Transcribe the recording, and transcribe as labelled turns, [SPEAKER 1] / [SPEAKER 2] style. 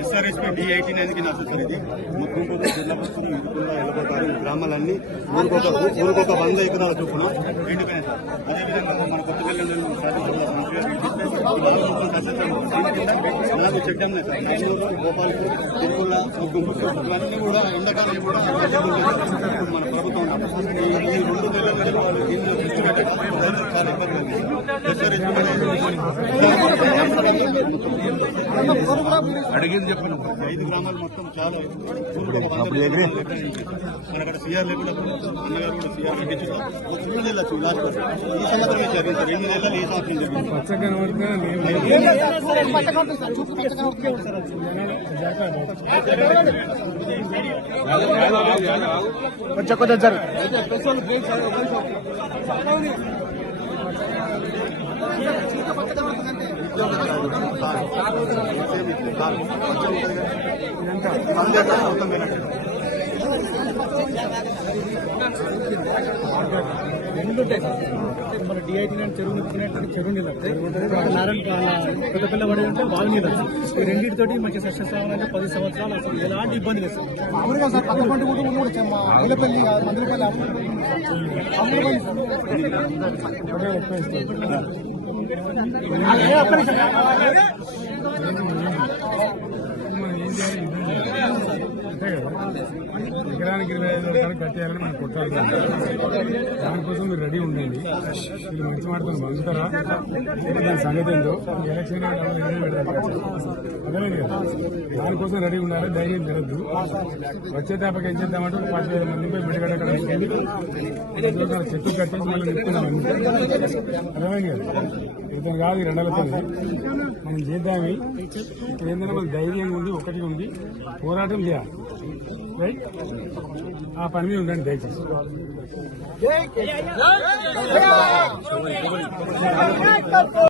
[SPEAKER 1] SRSP D eighty నైన్కి నాకు sir ఇది ముక్కుంటూరు జిల్లపత్తులు ఇరుకుల ఎలగొట్టారు గ్రామాలన్నీ ఊరికొక ఊరికొక వంద ఎకరాల చొప్పున ఎండిపోయిన సార్ అదేవిధంగా మన కొత్తగల్లంలో నాకు చెడ్డం లేదు సార్ నాగూరు గోపాల్పూర్ తిరుకుల ముక్కుంటూరు ఇవన్నీ కూడా ఎండాకాలం కూడా మన ప్రభుత్వం ఈ ఈ రెండు నెలల్లో దీన్ని దృష్టి పెట్టి రైతులకు చాలా ఇబ్బంది ఉంది ఎస్ఆర్ఎస్పీ
[SPEAKER 2] అడిగింది చెప్పను
[SPEAKER 1] ఐదు గ్రామాలు మొత్తం చాలా. అక్కడ సీఆర్ కూడా అన్నగారు కూడా సీఆర్ ఇచ్చారు ఎన్ని నెలలు లాస్ట్ ఈ సంవత్సరం ఇచ్చారు సార్ ఎన్ని నెలలు ఏ సంవత్సరం జరిగింది?
[SPEAKER 3] కొంచెం కొంచెం జరుగు.
[SPEAKER 1] మొత్తం పోయినట్టు.
[SPEAKER 3] రెండు ఉంటాయి సార్ మన డిఐటీ నేను చెరువు తినేటువంటి చెరువు నీళ్ళు నారాయణ పెద్ద పిల్ల పడి అంటే బావి నీళ్ళు ఈ రెండింటితోటి మంచి సక్సెస్ అవ్వాలంటే పది సంవత్సరాలు అసలు ఎలాంటి ఇబ్బంది లేదు సార్ మామూలుగా సార్ పక్క పంట కూడా కూడా వచ్చాం మా ఐలపల్లి మందులపల్లి అక్కడ
[SPEAKER 4] అంతే కదా ఎకరానికి ఇరవై ఐదు రూపాయలు కట్టేయాలని మనం కొట్టాలి. దానికోసం మీరు రెడీ ఉండండి. మీరు మంచి మాటతో పంచుతారా దాని సంగతి ఏందో? ఎలక్షన్ అదేలేదు కదా. దానికోసం రెడీ ఉండాలి ధైర్యం తినద్దు వచ్చే తప్పకి ఏం చేద్దామంటే ఒక పది వేల మంది పోయి బిడ్డగడ్డ చెట్టు కట్టేసి మళ్ళీ నిప్పుకున్నాం అర్థమైంది కదా? ఇతను కాదు ఈ రెండలతో మనం చేద్దామి. ఇక్కడ ఏంటంటే మన ధైర్యంగా ఉంది ఒకటి ఉంది. పోరాటం చేయాలి. రైట్ ఆ పని మీద ఉండండి దయచేసి